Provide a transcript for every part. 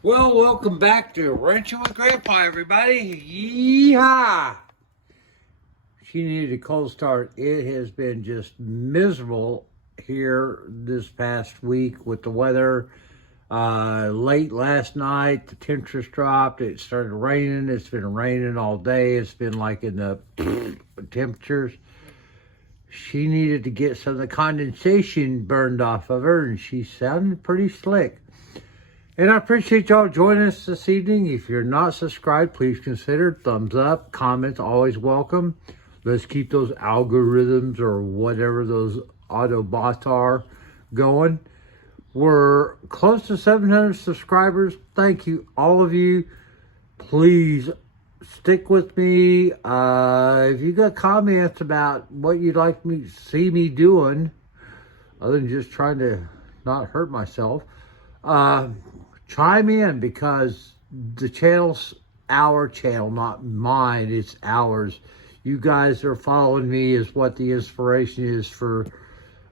Well, welcome back to Ranching with Grandpa, everybody. Yeehaw! She needed a cold start. It has been just miserable here this past week with the weather. Late last night, the temperatures dropped. It started raining. It's been raining all day. It's been like in the temperatures. She needed to get some of the condensation burned off of her, and she sounded pretty slick. And I appreciate y'all joining us this evening. If you're not subscribed, please consider thumbs up, comments, always welcome. Let's keep those algorithms or whatever those Autobots are going. We're close to 700 subscribers. Thank you, all of you. Please stick with me. If you got comments about what you'd like me to see me doing, other than just trying to not hurt myself, chime in, because the channel's our channel, not mine. It's ours. You guys are following me is what the inspiration is for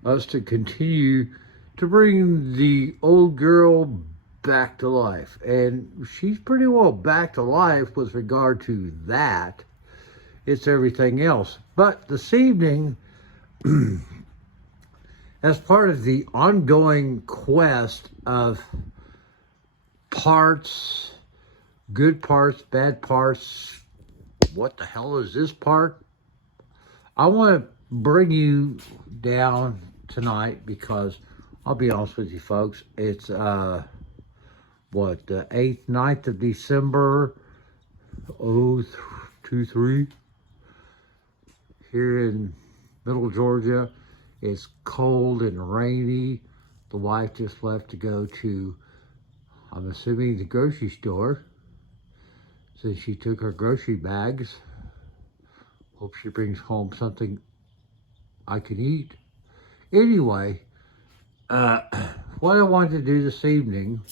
us to continue to bring the old girl back to life. And she's pretty well back to life with regard to that. It's everything else. But this evening, as part of the ongoing quest of parts, good parts, bad parts, what the hell is this part? I want to bring you down tonight because I'll be honest with you folks, it's the 8th, 9th of December, 023, here in Middle Georgia. It's cold and rainy. The wife just left to go to, I'm assuming, the grocery store, since she took her grocery bags. Hope she brings home something I can eat. Anyway, what I wanted to do this evening,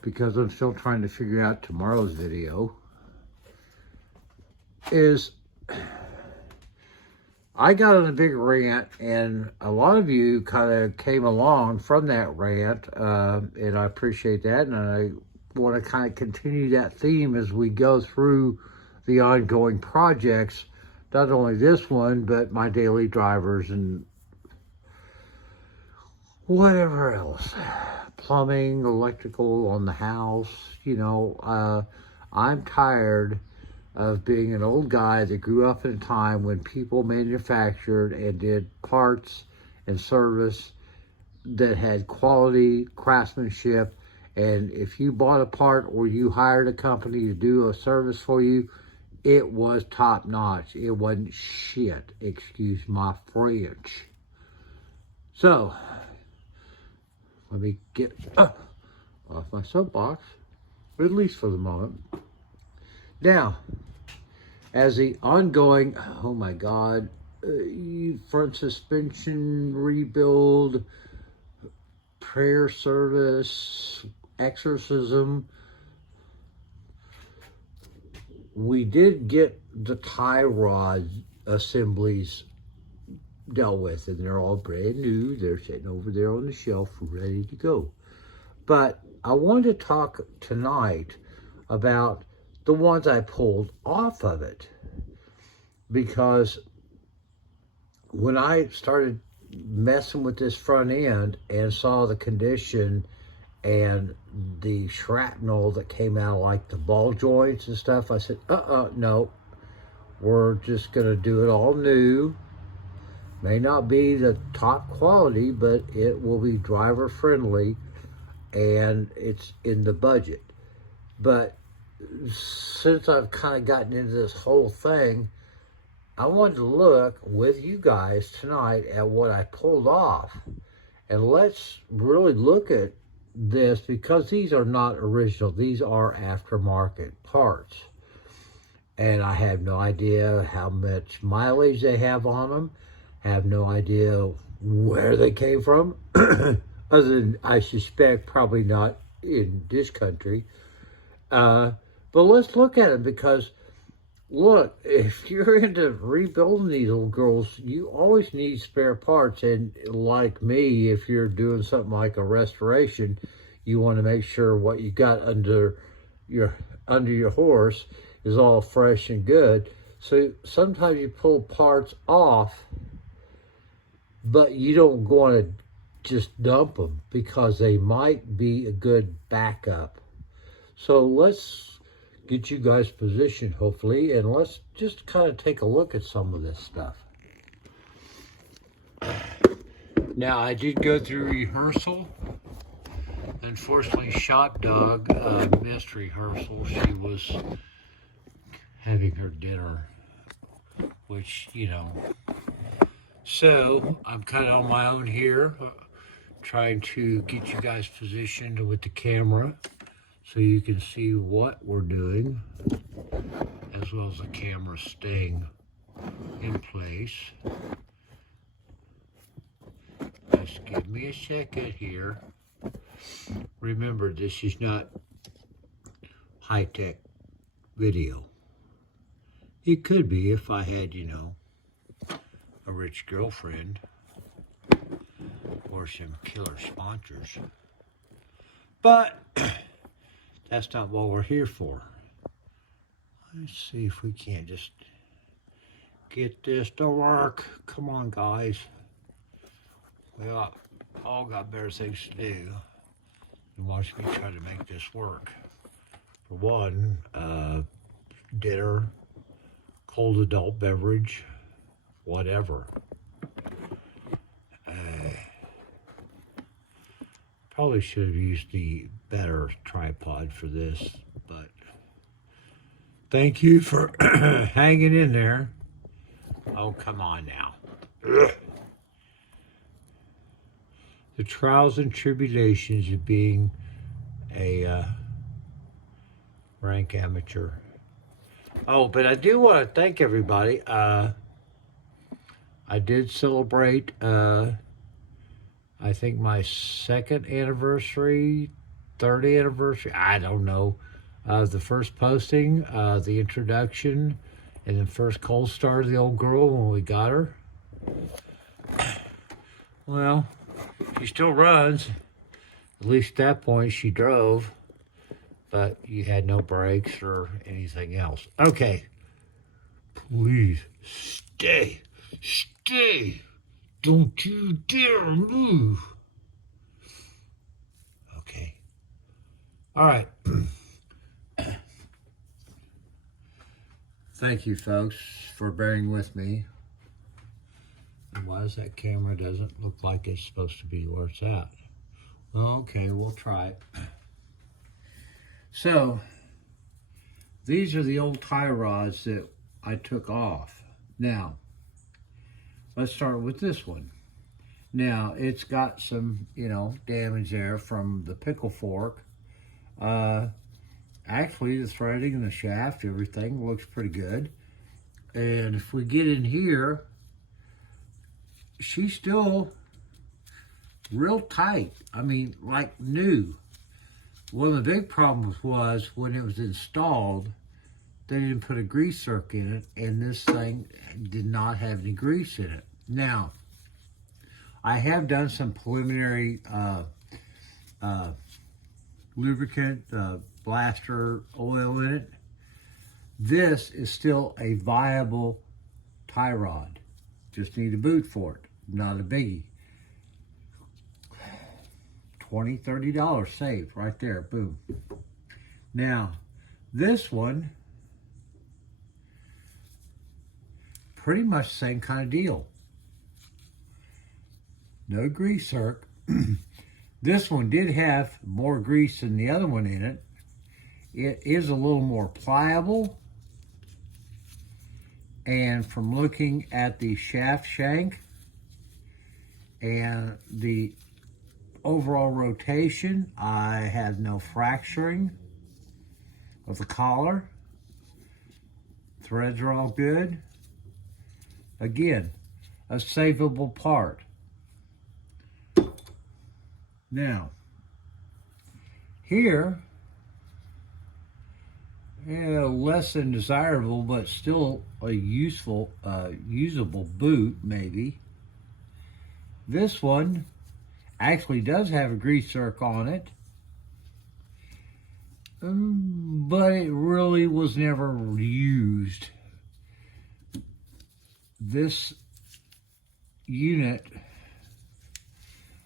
because I'm still trying to figure out tomorrow's video, is I got on a big rant, and a lot of you kind of came along from that rant, and I appreciate that, and I want to kind of continue that theme as we go through the ongoing projects, not only this one, but my daily drivers and whatever else, plumbing, electrical on the house. I'm tired of being an old guy that grew up in a time when people manufactured and did parts and service that had quality craftsmanship. And if you bought a part or you hired a company to do a service for you, it was top notch. It wasn't shit, excuse my French. So, let me get off my soapbox, at least for the moment. Now, as the ongoing, oh my God, front suspension rebuild, prayer service, exorcism, we did get the tie rod assemblies dealt with, and they're all brand new. They're sitting over there on the shelf ready to go. But I wanted to talk tonight about the ones I pulled off of it, because when I started messing with this front end and saw the condition and the shrapnel that came out, like the ball joints and stuff, I said, no, we're just gonna do it all new. May not be the top quality, but it will be driver friendly, and it's in the budget. But since I've kind of gotten into this whole thing, I wanted to look with you guys tonight at what I pulled off. And let's really look at this, because these are not original. These are aftermarket parts. And I have no idea how much mileage they have on them. Have no idea where they came from. Other than, I suspect, probably not in this country. But let's look at them, because look, if you're into rebuilding these little girls, you always need spare parts. And like me, if you're doing something like a restoration, you want to make sure what you got under your horse is all fresh and good. So sometimes you pull parts off, but you don't want to just dump them because they might be a good backup. So let's get you guys positioned, hopefully, and let's just kind of take a look at some of this stuff. Now, I did go through rehearsal. Unfortunately, Shop Dog missed rehearsal. She was having her dinner, which, you know. So, I'm kind of on my own here, trying to get you guys positioned with the camera so you can see what we're doing, as well as the camera staying in place. Just give me a second here. Remember, this is not high-tech video. It could be if I had, you know, a rich girlfriend or some killer sponsors. But that's not what we're here for. Let's see if we can't just get this to work. Come on, guys. We all got better things to do than watch me try to make this work. For one, dinner, cold adult beverage, whatever. Probably should have used the better tripod for this, but thank you for hanging in there. Oh, come on now. Ugh. The trials and tribulations of being a rank amateur. Oh, but I do want to thank everybody. I did celebrate, I think my 2nd anniversary, 3rd anniversary, I don't know. The first posting, the introduction, and then first cold start of the old girl when we got her. Well, she still runs. At least at that point she drove, but you had no brakes or anything else. Okay, please stay. Don't you dare move. Okay. All right. Thank you, folks, for bearing with me. And why is that camera doesn't look like it's supposed to be where it's at? Well, okay, we'll try it. So, these are the old tie rods that I took off. Now, let's start with this one. Now, it's got some, you know, damage there from the pickle fork. Actually, the threading and the shaft, everything looks pretty good. And if we get in here, she's still real tight. I mean, like new. One of the big problems was when it was installed, they didn't put a grease zerk in it, and this thing did not have any grease in it. Now, I have done some preliminary lubricant, blaster oil in it. This is still a viable tie rod. Just need a boot for it. Not a biggie. $20, $30 saved right there. Boom. Now, this one, pretty much the same kind of deal. No grease zerk. This one did have more grease than the other one in it. It is a little more pliable. And from looking at the shaft shank and the overall rotation, I have no fracturing of the collar. Threads are all good. Again, a savable part. Now, here, less than desirable, but still a useful, usable boot, maybe. This one actually does have a grease zerk on it, but it really was never used. This unit,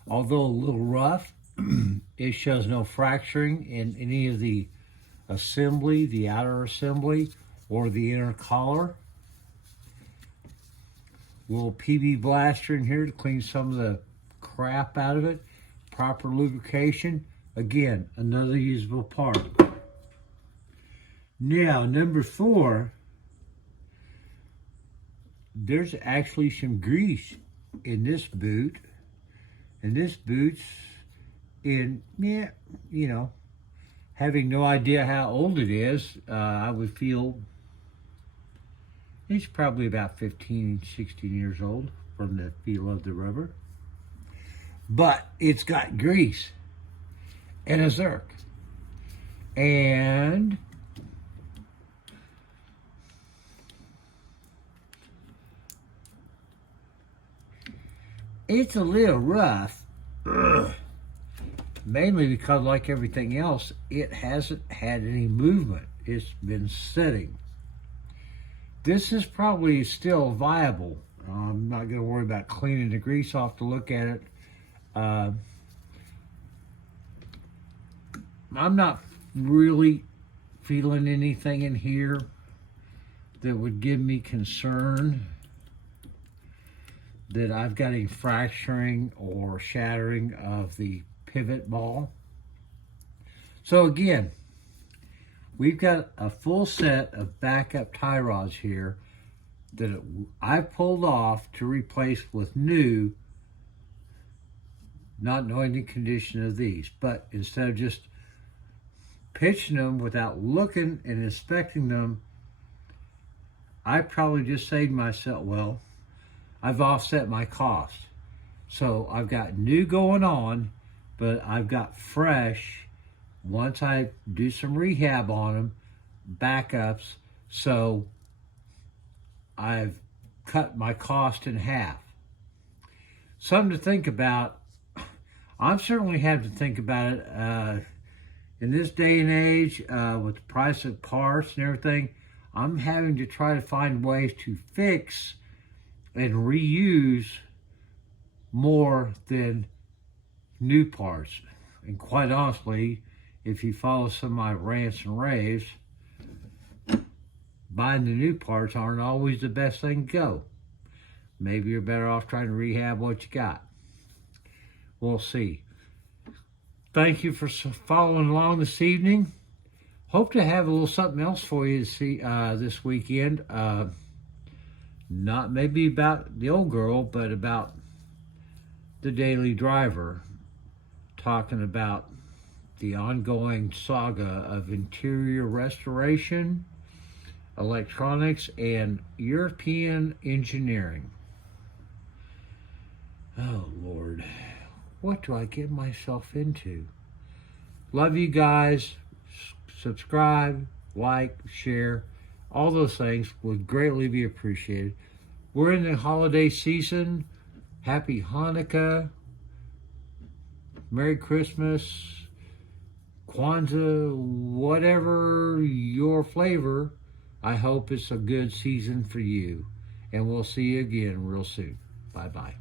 although a little rough, it shows no fracturing in any of the assembly, the outer assembly, or the inner collar. Little PB blaster in here to clean some of the crap out of it. Proper lubrication. Again, another usable part. Now, number 4, there's actually some grease in this boot. And this boot's in, yeah, you know, having no idea how old it is, I would feel it's probably about 15, 16 years old from the feel of the rubber. But it's got grease and a Zerk. And it's a little rough. Ugh. Mainly because, like everything else, it hasn't had any movement. It's been sitting. This is probably still viable. I'm not going to worry about cleaning the grease off to look at it. I'm not really feeling anything in here that would give me concern that I've got a fracturing or shattering of the pivot ball. So again, we've got a full set of backup tie rods here that I pulled off to replace with new, not knowing the condition of these. But instead of just pitching them without looking and inspecting them, I probably just saved myself, well, I've offset my cost. So I've got new going on, but I've got fresh once I do some rehab on them, backups. So I've cut my cost in half. Something to think about. I'm certainly having to think about it in this day and age with the price of parts and everything. I'm having to try to find ways to fix and reuse more than new parts. And quite honestly, if you follow some of my rants and raves, buying the new parts aren't always the best thing to go. Maybe you're better off trying to rehab what you got. We'll see. Thank you for following along this evening. Hope to have a little something else for you to see this weekend. Not maybe about the old girl, but about the daily driver, talking about the ongoing saga of interior restoration, electronics, and European engineering. Oh, Lord. What do I get myself into? Love you guys. Subscribe, like, share. All those things would greatly be appreciated. We're in the holiday season. Happy Hanukkah. Merry Christmas. Kwanzaa. Whatever your flavor. I hope it's a good season for you. And we'll see you again real soon. Bye-bye.